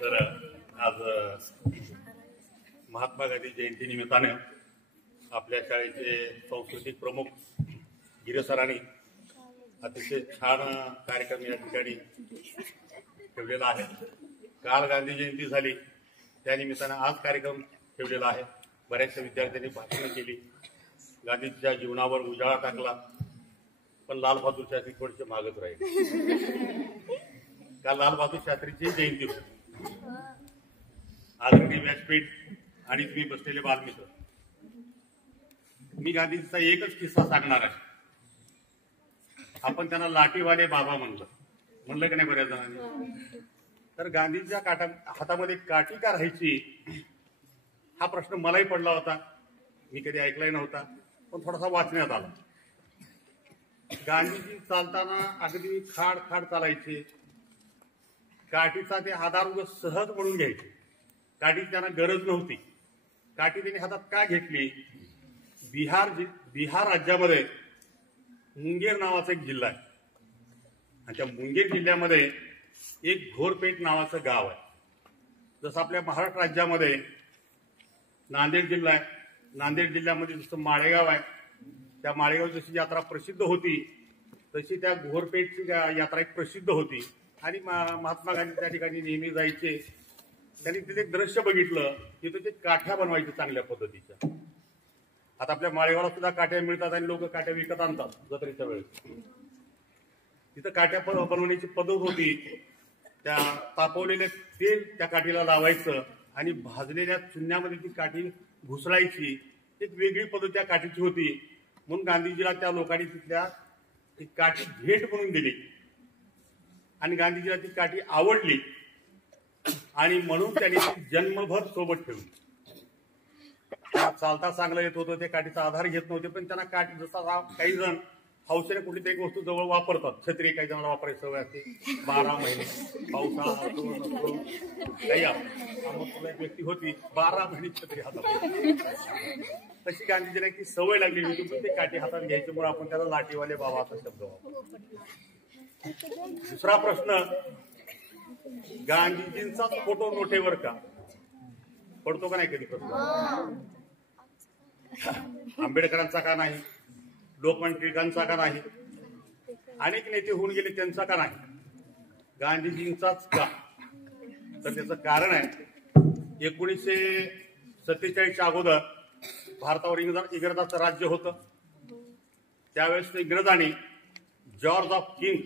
तर आज महात्मा गांधी जयंती निमित्ताने आपल्या शाळेचे सांस्कृतिक प्रमुख गिरे सरांनी अतिशय छान कार्यक्रम या ठिकाणी ठेवलेला आहे. काल गांधी जयंती झाली, त्यानिमित्तानं आज कार्यक्रम ठेवलेला आहे. बऱ्याचशा विद्यार्थ्यांनी भाषणं केली, गांधीजीच्या जीवनावर उजाळा टाकला. पण लाल बहादूर शास्त्री थोडेसे मागच राहिले. काल लाल बहादूर शास्त्रीची जयंती होती. आदरणीय व्यासपीठ आणि तुम्ही बसलेले बालमित्र, मी गांधीजीचा एकच किस्सा सांगणार आहे. आपण त्यांना लाठीवाले बाबा म्हणलं की नाही बऱ्याच जणांनी. तर गांधीजीच्या हातामध्ये काठी का राहायची हा प्रश्न मलाही पडला होता. मी कधी ऐकलाही नव्हता, पण थोडासा वाचण्यात आला. गांधीजी चालताना अगदी खाड खाड चालायचे. काठीचा ते आधार सहज म्हणून घ्यायचे. काठीची त्यांना गरज नव्हती. काठी त्यांनी हातात का घेतली? बिहार राज्यामध्ये मुंगेर नावाचा एक जिल्हा आहे, आणि त्या मुंगेर जिल्ह्यामध्ये एक घोरपेठ नावाचं गाव आहे. जसं आपल्या महाराष्ट्र राज्यामध्ये नांदेड जिल्हा आहे, नांदेड जिल्ह्यामध्ये जसं माळेगाव आहे, त्या माळेगाव जशी यात्रा प्रसिद्ध होती तशी त्या घोरपेठची यात्रा एक प्रसिद्ध होती. आणि महात्मा गांधी त्या ठिकाणी नेहमी जायचे. त्यांनी तिथे एक दृश्य बघितलं, तिथे ते काठ्या बनवायचे चांगल्या पद्धतीच्या. आता आपल्या माळेगावला सुद्धा काठ्या मिळतात आणि लोक काठ्या विकत आणतात जत्रेच्या वेळेस. तिथं काठ्या बनवण्याची पद्धत होती. त्या तापवलेले तेल त्या काठीला लावायचं आणि भाजलेल्या चुन्यामध्ये ती काठी घुसळायची. एक वेगळी पद्धत त्या काठीची होती. म्हणून गांधीजीला त्या लोकांनी तिथल्या ती काठी भेट म्हणून दिली आणि गांधीजीला ती काठी आवडली आणि म्हणून त्यांनी ती जन्मभर सोबत ठेवली. चालता चांगलं येत होतं, ते काठीचा आधार घेत नव्हते, पण त्यांना काठी जसा काही जण हौसेने कुठली तरी गोष्ट जवळ वापरतात. छत्री काही जणांना वापरायची सवय असते. 12 महिने पावसाळा असतो नसतो काही असतो. एक व्यक्ती होती 12 महिने छत्री हातात. तशी गांधीजीला ती सवय लागली होती, पण ते काठी हातात घ्यायची. म्हणून आपण त्याला लाठीवाले बाबा असा शब्द वापरतो. दुसरा प्रश्न, गांधीजींचाच फोटो नोटेवर का पडतो का नाही कधी प्रश्न? आंबेडकरांचा का नाही? लोकमान्य टिळकांचा का नाही? अनेक नेते होऊन गेले त्यांचा का नाही? गांधीजींचाच का? तर त्याचं कारण आहे, 1947च्या अगोदर भारतावर इंग्रजांचं राज्य होतं. त्यावेळेस इंग्रजांनी जॉर्ज ऑफ किंग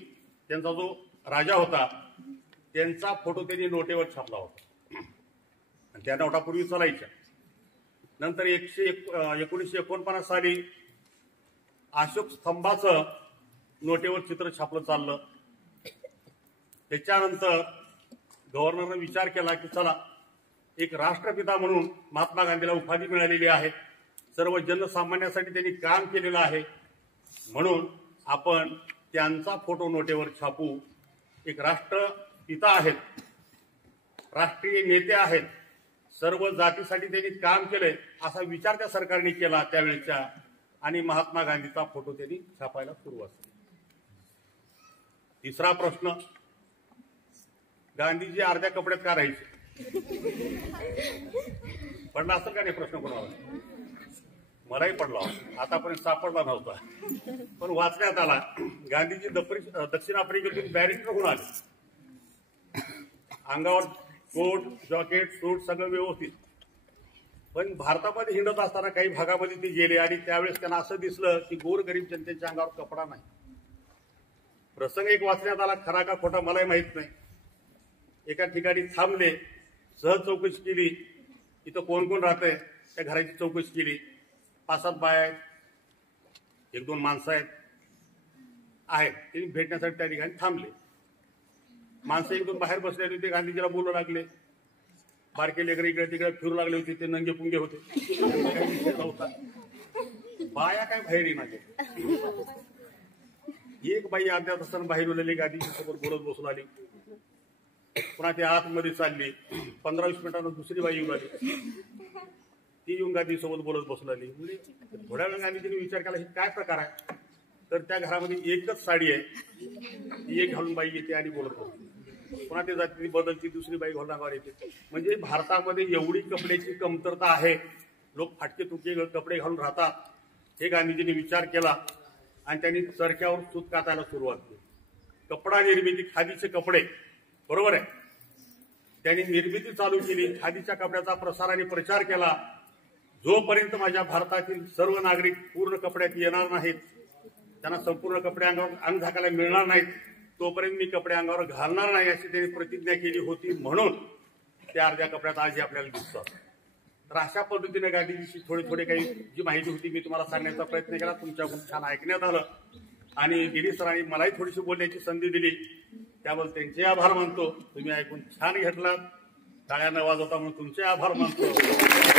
त्यांचा जो राजा होता त्यांचा फोटो त्यांनी नोटेवर छापला होता. आणि त्या नोटा पूर्वी चालायच्या. नंतर 1949 साली अशोक स्तंभाचं नोटेवर चित्र छापलं चाललं. त्याच्यानंतर गव्हर्नरने विचार केला की चला, एक राष्ट्रपिता म्हणून महात्मा गांधीला उपाधी मिळालेली आहे, सर्व जनसामान्यांसाठी त्यांनी काम केलेलं आहे, म्हणून आपण त्यांचा फोटो नोटेवर छापू. एक राष्ट्रपिता आहेत, राष्ट्रीय नेते आहेत, सर्व जातीसाठी त्यांनी काम केलंय असा विचार त्या सरकारने केला त्यावेळेच्या, आणि महात्मा गांधीचा फोटो त्यांनी छापायला सुरुवात केली. तिसरा प्रश्न, गांधीजी अर्ध्या कपड्यात का राहायचे? पडला असेल का नाही प्रश्न कोणाला? मलाही पडला, आतापर्यंत सापडला नव्हता, पण वाचण्यात आला. गांधीजी दक्षिण आफ्रिकेतून बॅरिस्टर होऊन आले. अंगावर कोट, जॉकेट, सूट सगळं व्यवस्थित. पण भारतामध्ये हिंडत असताना काही भागामध्ये ते गेले आणि त्यावेळेस त्यांना असं दिसलं की गोरगरीब जनतेच्या अंगावर कपडा नाही. प्रसंग एक वाचण्यात आला, खरा का खोटा मलाही माहित नाही. एका ठिकाणी थांबले, सहज चौकशी केली, इथं कोण कोण राहतंय, त्या घराची चौकशी केली. 5-7 बाया आहेत, 1-2 माणसं आहेत. त्यांनी भेटण्यासाठी त्या ठिकाणी थांबले. माणसं 1-2 बाहेर बसलेली होते. गांधीजीला बोलू लागले. बारके लेकरं इकडे तिकडे फिरू लागले होते. ते नंगे पुंगे होते. बाया काय बाहेर येणार. एक बाई अर्ध्या तासानं बाहेर उरलेली, गांधीजीसोबत बोलत बसून आली. पुन्हा ती आतमध्ये चालली. 15-20 मिनिटांना दुसरी बाई येऊन आली. ती येऊन गांधीसोबत बोलत बसून आली. म्हणजे थोड्या वेळ गांधीजीने विचार केला, हे काय प्रकार आहे? तर त्या घरामध्ये एकच साडी आहे, ती एक घालून बाई येते आणि बोलत बसते. पुन्हा ते जाती बदलती, दुसरी बाई घोलनावर येते. म्हणजे भारतामध्ये एवढी कपड्याची कमतरता आहे, लोक फाटके तुटके कपडे घालून राहतात. हे गांधीजींनी विचार केला आणि त्यांनी चरख्यावर सूत कातायला सुरुवात केली. कपडा निर्मिती, खादीचे कपडे, बरोबर आहे, त्यांनी निर्मिती चालू केली. खादीच्या कपड्याचा प्रसार आणि प्रचार केला. जोपर्यंत माझ्या भारतातील सर्व नागरिक पूर्ण कपड्यात येणार नाहीत, त्यांना संपूर्ण कपडे अंगावर अंग झाकायला मिळणार नाहीत, तोपर्यंत मी कपडे अंगावर घालणार नाही अशी त्यांनी प्रतिज्ञा केली होती. म्हणून ते अर्ध्या कपड्यात आजही आपल्याला दिसतात. तर अशा पद्धतीने गांधीजीची थोडी काही जी माहिती होती मी तुम्हाला सांगण्याचा प्रयत्न केला. तुमच्याकडून छान ऐकण्यात आलं आणि गिरीश सरांनी मलाही थोडीशी बोलण्याची संधी दिली, त्याबद्दल त्यांचे आभार मानतो. तुम्ही ऐकून छान घेतलात, टाळ्या न वाजवता म्हणून तुमचे आभार मानतो.